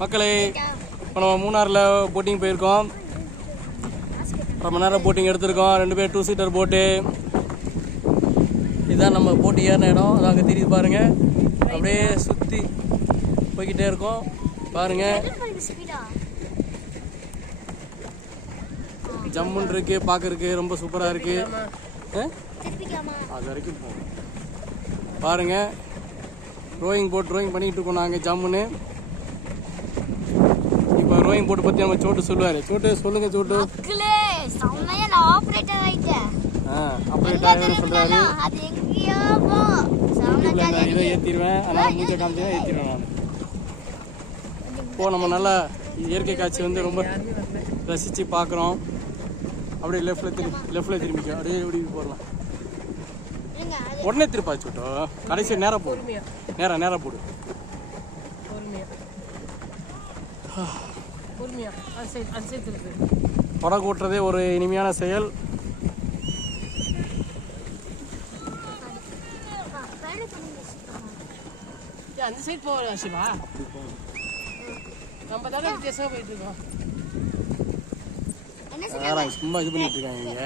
மக்களே, இப்போ நம்ம மூணாரில் போட்டிங் போயிருக்கோம். ரொம்ப நேரம் போட்டிங் எடுத்திருக்கோம். 2 பேர் 2 சீட்டர் போட்டு. இதுதான் நம்ம போட்டு ஏறின இடம். அது அங்கே தெரியுது பாருங்க. அப்படியே சுற்றி போய்கிட்டே இருக்கோம் பாருங்க. ஜம்முன்னு இருக்கு, பார்க்கறதுக்கு ரொம்ப சூப்பராக இருக்கு. அது வரைக்கும் போகும் பாருங்க. ரோயிங் பண்ணிட்டு இருக்கோம் நாங்கள் ஜம்முன்னு. இப்போ ரோயிங் போட் பற்றி நம்ம சோட்டு சொல்லுவார். சோட்டு சொல்லுங்க. சோட்டு ஆப்ரேட்டர் சொல்றாரு. இதை ஏற்றிடுவேன், அதனால் மூச்சை காமிச்சு தான் ஏற்றிடுவேன் நான். இப்போ நம்ம நல்லா இயற்கை காட்சி வந்து ரொம்ப ரசித்து பார்க்குறோம். அப்படியே லெஃப்டில் திரும்பிக்கும். அப்படியே இப்படி போடலாம். உடனே திருப்பா சோட்டோ. கடைசி நேராக போடு. நேராக போடு. படகு ஓட்டுறதே ஒரு இனிமையான செயல். அந்த சைடு போகிறோம் சிவா. நம்ம தானே வித்தியாசமாக போயிட்டு இருக்கோம். சும்மா இது பண்ணிட்டு இருக்காங்க.